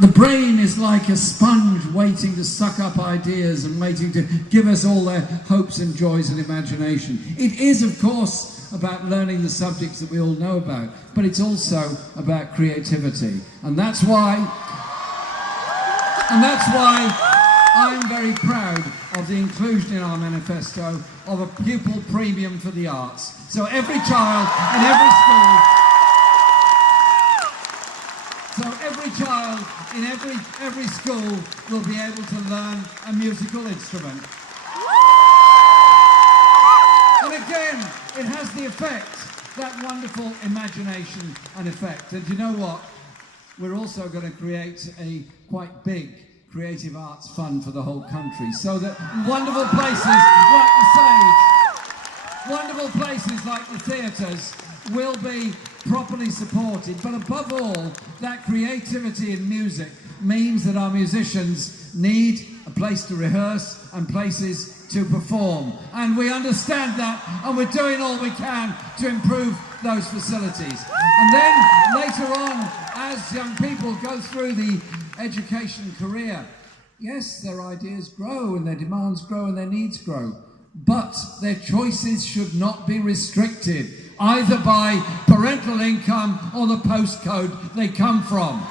The brain is like a sponge waiting to suck up ideas and waiting to give us all their hopes and joys and imagination. It is, of course, about learning the subjects that we all know about, but it's also about creativity. And that's why I'm very proud of the inclusion in our manifesto of a pupil premium for the arts. So every child in every school, every school will be able to learn a musical instrument. And again, it has the effect, that wonderful imagination and effect. And you know what? We're also going to create a quite big creative arts fund for the whole country, so that wonderful places like the stage, wonderful places like the theatres will be properly supported. But above all, that creativity in music means that our musicians need a place to rehearse and places to perform. And we understand that, and we're doing all we can to improve those facilities. And then later on, as young people go through the education career, yes, their ideas grow and their demands grow and their needs grow, but their choices should not be restricted either by parental income or the postcode they come from.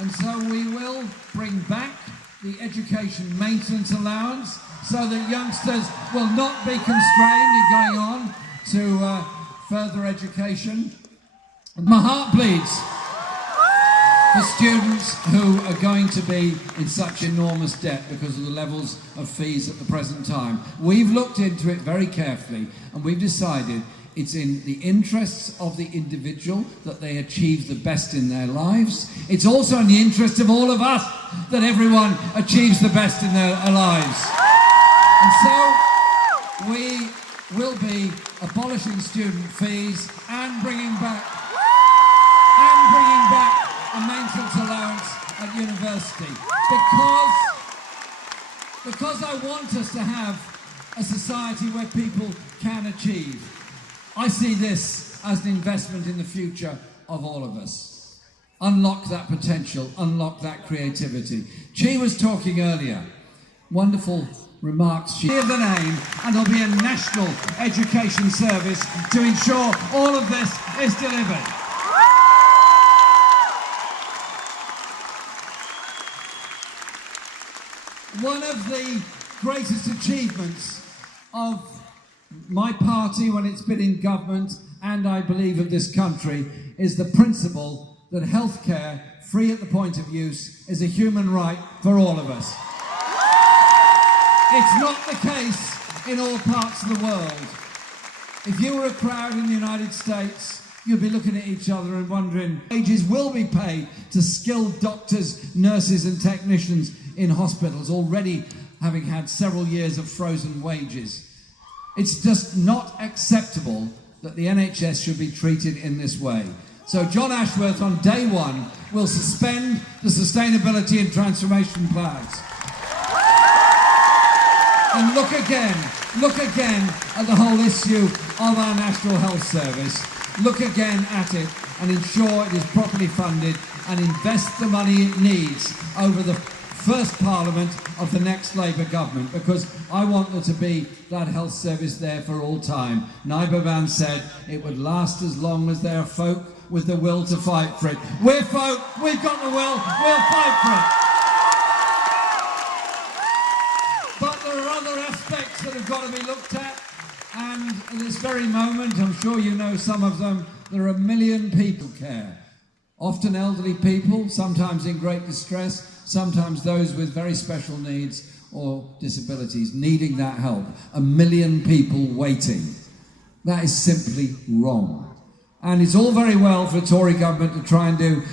And so we will bring back the education maintenance allowance so that youngsters will not be constrained in going on to further education. My heart bleeds for students who are going to be in such enormous debt because of the levels of fees at the present time. We've looked into it very carefully, and we've decided it's in the interests of the individual that they achieve the best in their lives. It's also in the interest of all of us that everyone achieves the best in their lives. And so we will be abolishing student fees and bringing back a maintenance allowance at university, because I want us to have a society where people can achieve. I see this as an investment in the future of all of us. Unlock that potential, unlock that creativity. Chi was talking earlier, wonderful remarks. She gave the name, and there'll be a national education service to ensure all of this is delivered. One of the greatest achievements of my party when it's been in government, and I believe of this country, is the principle that healthcare, free at the point of use, is a human right for all of us. It's not the case in all parts of the world. If you were a crowd in the United States, you'd be looking at each other and wondering, wages will be paid to skilled doctors, nurses and technicians in hospitals, already having had several years of frozen wages. It's just not acceptable that the NHS should be treated in this way. So John Ashworth on day one will suspend the sustainability and transformation plans. And look again at the whole issue of our National Health Service. Look again at it and ensure it is properly funded and invest the money it needs over the first Parliament of the next Labour government, because I want there to be that health service there for all time. Naibavan said it would last as long as there are folk with the will to fight for it. We're folk, we've got the will, we'll fight for it. But there are other aspects that have got to be looked at, and at this very moment, I'm sure you know some of them, there are 1 million people care. Often elderly people, sometimes in great distress, sometimes those with very special needs or disabilities needing that help. 1 million people waiting. That is simply wrong. And it's all very well for a Tory government to try and do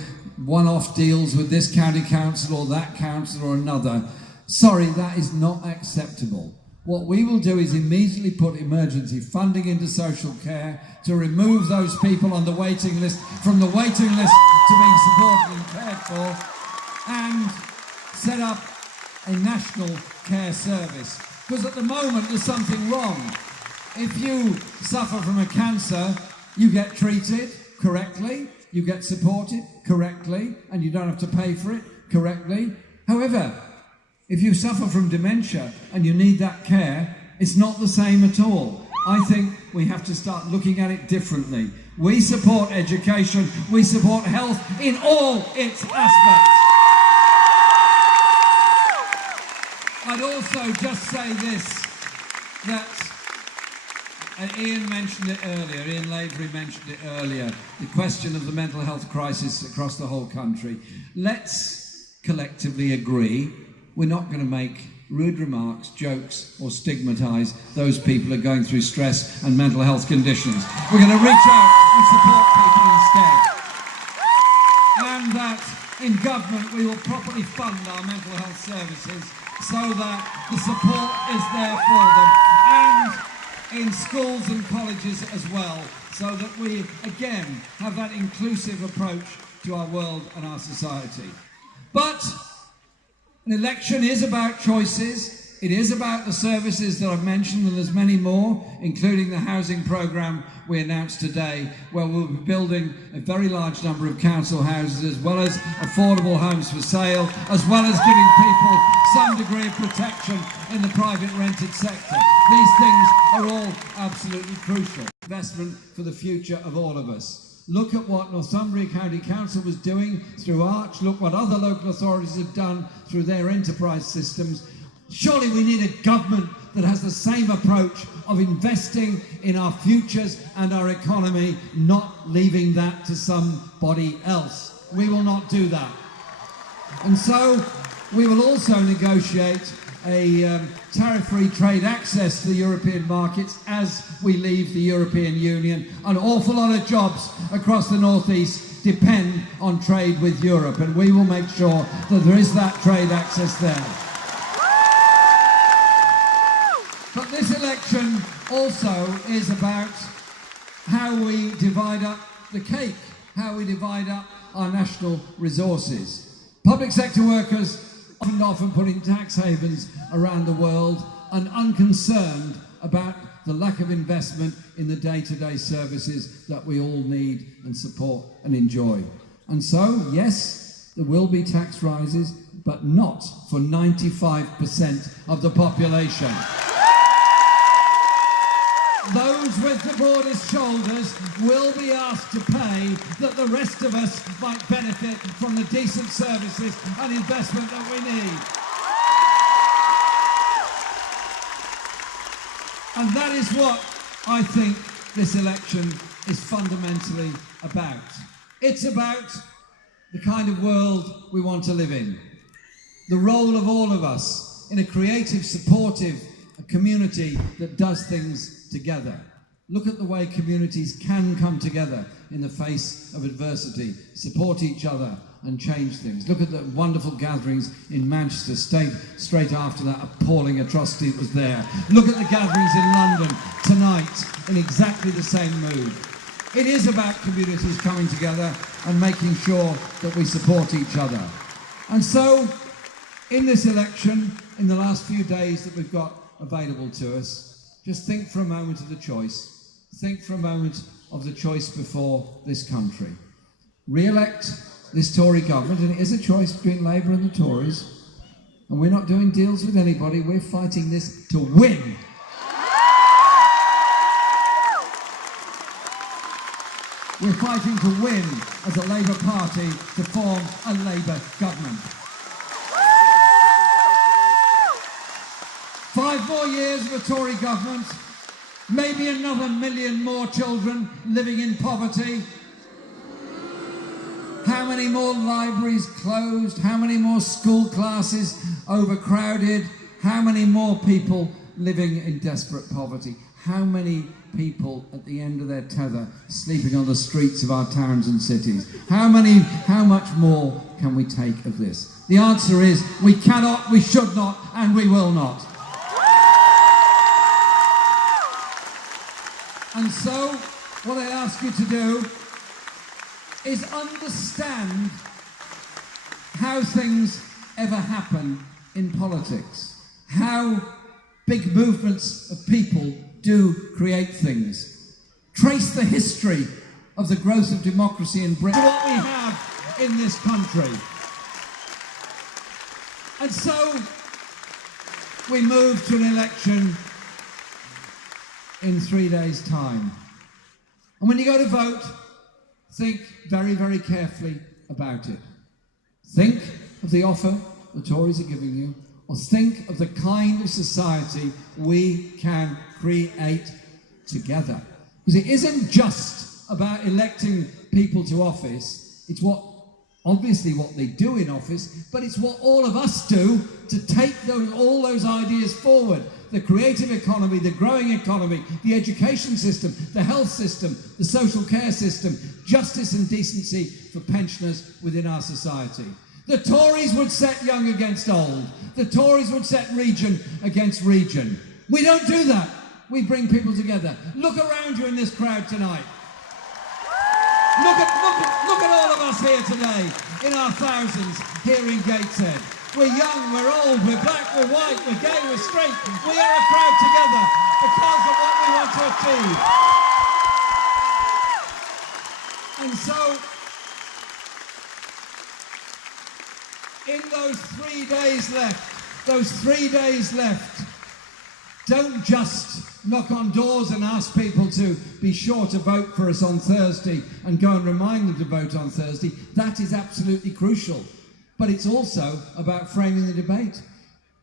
one-off deals with this county council or that council or another. Sorry, that is not acceptable. What we will do is immediately put emergency funding into social care to remove those people on the waiting list from the waiting list to being supported and cared for, and set up a national care service. Because at the moment there's something wrong. If you suffer from a cancer, You get treated correctly, you get supported correctly, and you don't have to pay for it correctly. However, if you suffer from dementia and you need that care, it's not the same at all. I think we have to start looking at it differently. We support education, we support health in all its aspects. I'd also just say this, that Ian mentioned it earlier, Ian Lavery mentioned it earlier, the question of the mental health crisis across the whole country. Let's collectively agree we're not going to make rude remarks, jokes, or stigmatise those people who are going through stress and mental health conditions. We're going to reach out and support people instead. And that in government we will properly fund our mental health services so that the support is there for them, and in schools and colleges as well, so that we again have that inclusive approach to our world and our society. But an election is about choices. It is about the services that I've mentioned, and there's many more, including the housing programme we announced today, where we'll be building a very large number of council houses, as well as affordable homes for sale, as well as giving people some degree of protection in the private rented sector. These things are all absolutely crucial. Investment for the future of all of us. Look at what Northumbria County Council was doing through Arch. Look what other local authorities have done through their enterprise systems. Surely we need a government that has the same approach of investing in our futures and our economy, not leaving that to somebody else. We will not do that. And so we will also negotiate a tariff-free trade access to the European markets as we leave the European Union. An awful lot of jobs across the North East depend on trade with Europe, and we will make sure that there is that trade access there. But this election also is about how we divide up the cake, how we divide up our national resources. Public sector workers often put in tax havens around the world and unconcerned about the lack of investment in the day-to-day services that we all need and support and enjoy. And so, yes, there will be tax rises, but not for 95% of the population. Those with the broadest shoulders will be asked to pay that the rest of us might benefit from the decent services and investment that we need. And that is what I think this election is fundamentally about. It's about the kind of world we want to live in. The role of all of us in a creative, supportive community that does things together. Look at the way communities can come together in the face of adversity, support each other and change things. Look at the wonderful gatherings in Manchester straight after that appalling atrocity that was there. Look at the gatherings in London tonight in exactly the same mood. It is about communities coming together and making sure that we support each other. And so, in this election, in the last few days that we've got available to us, just think for a moment of the choice. Think for a moment of the choice before this country. Re-elect this Tory government, and it is a choice between Labour and the Tories. And we're not doing deals with anybody, we're fighting this to win. We're fighting to win as a Labour Party to form a Labour government. 5 more years of a Tory government, maybe another 1 million more children living in poverty. How many more libraries closed? How many more school classes overcrowded? How many more people living in desperate poverty? How many people at the end of their tether sleeping on the streets of our towns and cities? How much more can we take of this? The answer is we cannot, we should not, and we will not. And so, what I ask you to do is understand how things ever happen in politics, how big movements of people do create things. trace the history of the growth of democracy in Britain, what we have in this country. And so we move to an election in 3 days' time. And when you go to vote, think very, very carefully about it. Think of the offer the Tories are giving you, or think of the kind of society we can create together. Because it isn't just about electing people to office, it's obviously what they do in office, but it's what all of us do to take all those ideas forward. The creative economy, the growing economy, the education system, the health system, the social care system, justice and decency for pensioners within our society. The Tories would set young against old. The Tories would set region against region. We don't do that. We bring people together. Look around you in this crowd tonight. Look at all of us here today, in our thousands, here in Gateshead. We're young, we're old, we're black, we're white, we're gay, we're straight. We are a crowd together because of what we want to achieve. And so, in those 3 days left, don't just knock on doors and ask people to be sure to vote for us on Thursday and go and remind them to vote on Thursday. That is absolutely crucial. But it's also about framing the debate.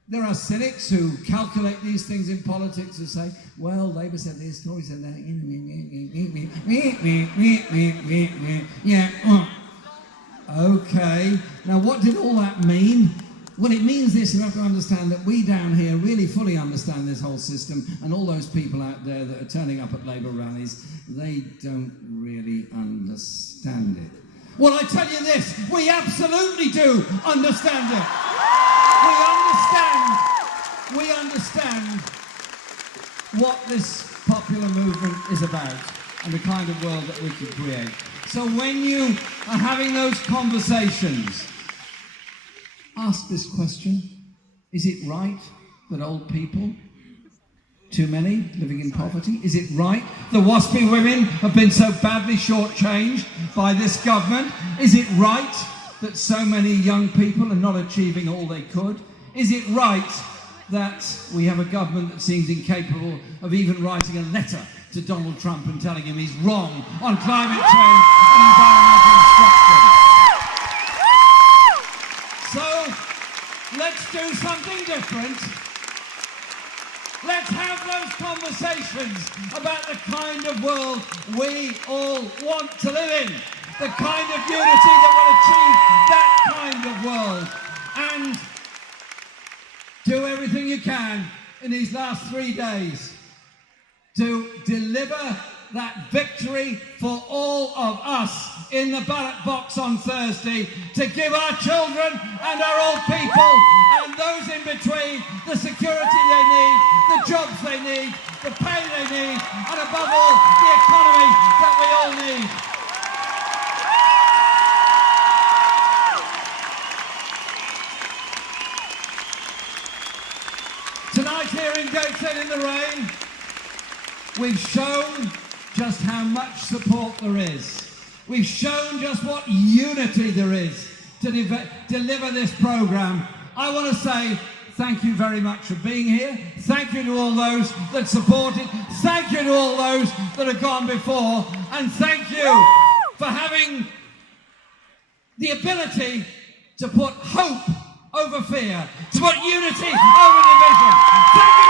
There are cynics who calculate these things in politics and say, well, Labour said this, Tories said that. Yeah. Okay. Now, what did all that mean? Well, it means this. You have to understand that we down here really fully understand this whole system, and all those people out there that are turning up at Labour rallies, they don't really understand it. Well, I tell you this, we absolutely do understand it. We understand what this popular movement is about and the kind of world that we can create. So when you are having those conversations, ask this question: is it right that old people, too many, living in poverty? Is it right that waspy women have been so badly shortchanged by this government? Is it right that so many young people are not achieving all they could? Is it right that we have a government that seems incapable of even writing a letter to Donald Trump and telling him he's wrong on climate change and environmental destruction? So, let's do something different. Let's have those conversations about the kind of world we all want to live in. The kind of unity that will achieve that kind of world. And do everything you can in these last 3 days to deliver that victory for all of us in the ballot box on Thursday, to give our children and our old people and those in between the security they need, the jobs they need, the pay they need, and above all, the economy that we all need. Tonight here in Gateshead in the rain, we've shown just how much support there is. We've shown just what unity there is to deliver this programme. I want to say thank you very much for being here. Thank you to all those that supported. Thank you to all those that have gone before. And thank you for having the ability to put hope over fear, to put unity over division. Thank you.